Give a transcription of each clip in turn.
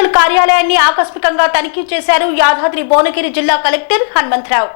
Municipal కార్యాలయాన్ని ఆకస్మికంగా తనిఖీ చేశారు యాదాద్రి భువనగిరి జిల్లా కలెక్టర్ హనుమంతరావు.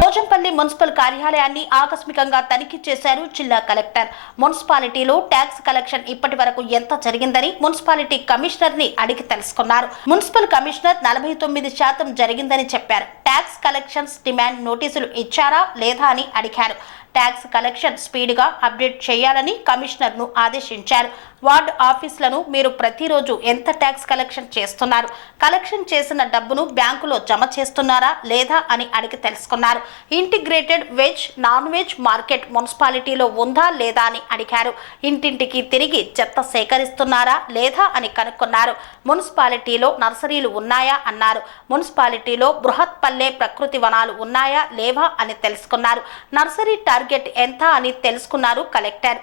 పోచంపల్లి మున్సిపల్ కార్యాలయాన్ని ఆకస్మికంగా తనిఖీ చేశారు జిల్లా కలెక్టర్. మున్సిపాలిటీలో ట్యాక్స్ కలెక్షన్ ఇప్పటి వరకు ఎంత జరిగిందని మున్సిపాలిటీ కమిషనర్ ని అడిగి తెలుసుకున్నారు. మున్సిపల్ కమిషనర్ 49% జరిగిందని చెప్పారు. ట్యాక్స్ కలెక్షన్స్ డిమాండ్ నోటీసులు ఇచ్చారా లేదా అని అడిగారు. ట్యాక్స్ కలెక్షన్ స్పీడ్గా అప్డేట్ చేయాలని కమిషనర్ ను ఆదేశించారు. వార్డు ఆఫీసులను మీరు ప్రతిరోజు ఎంత ట్యాక్స్ కలెక్షన్ చేస్తున్నారు, కలెక్షన్ చేసిన డబ్బును బ్యాంకులో జమ చేస్తున్నారా లేదా అని అడిగి తెలుసుకున్నారు. Integrated veg non veg market మున్సిపాలిటీలో ఉందా లేదా అని అడిగారు. ఇంటింటికి తిరిగి చెత్త సేకరిస్తున్నారా లేదా అని కనుక్కున్నారు. మున్సిపాలిటీలో నర్సరీలు ఉన్నాయా అన్నారు. మున్సిపాలిటీలో బృహత్ పల్లె ప్రకృతి వనాలు ఉన్నాయా లేవా అని తెలుసుకున్నారు. నర్సరీ టార్గెట్ ఎంత అని తెలుసుకున్నారు కలెక్టర్.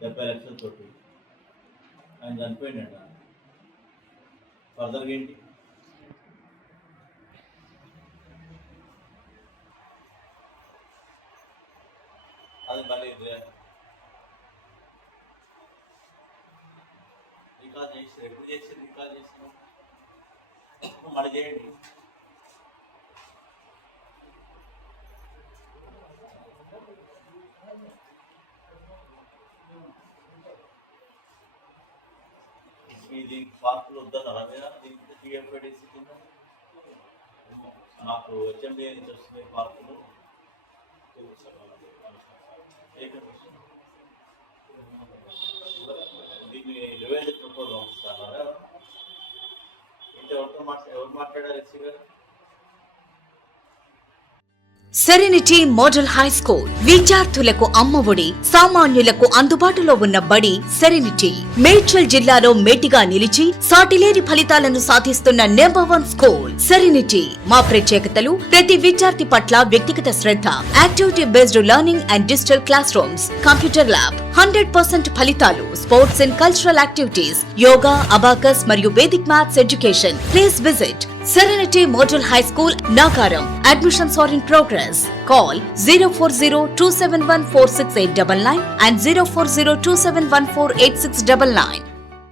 70 లక్షల తోటి ఆయన చనిపోయిండ. ఫర్దర్గా ఏంటి? అది మళ్ళీ రికార్డ్ చేసి ఎప్పుడు చేసి రికార్డ్ చేసినాం మళ్ళీ చేయండి. ఇది పార్కులు వద్దన్నారా మీద దీనికి టీఎంపీడీసీ కింద మాకు హెచ్ఎండిఏ నుంచి వస్తుంది పార్కులు. దీన్ని రివైజ్ ప్రపోజల్ పంపిస్తున్నారా? ఇంత ఎవరు మాట్లాడారు ఎస్సీ గారు? సెరెనిటీ మోడల్ హై స్కూల్ విద్యార్థులకు అమ్మఒడి, సామాన్యులకు అందుబాటులో ఉన్న బడి సెరెనిటీ. మేడ్చల్ జిల్లాలో మేటిగా నిలిచి సాటిలేని ఫలితాలను సాధిస్తున్న నంబర్ 1 స్కూల్ సెరెనిటీ. మా ప్రత్యేకతలు ప్రతి విద్యార్థి పట్ల వ్యక్తిగత శ్రద్ధ, activity based learning and digital classrooms, computer lab, 100% ఫలితాలు, sports and cultural activities, yoga, abacus మరియు Vedic maths education. Please visit Serenity Model High School, Nagaram. Admissions are in progress. Call 040-271-46899 and 040-271-48699.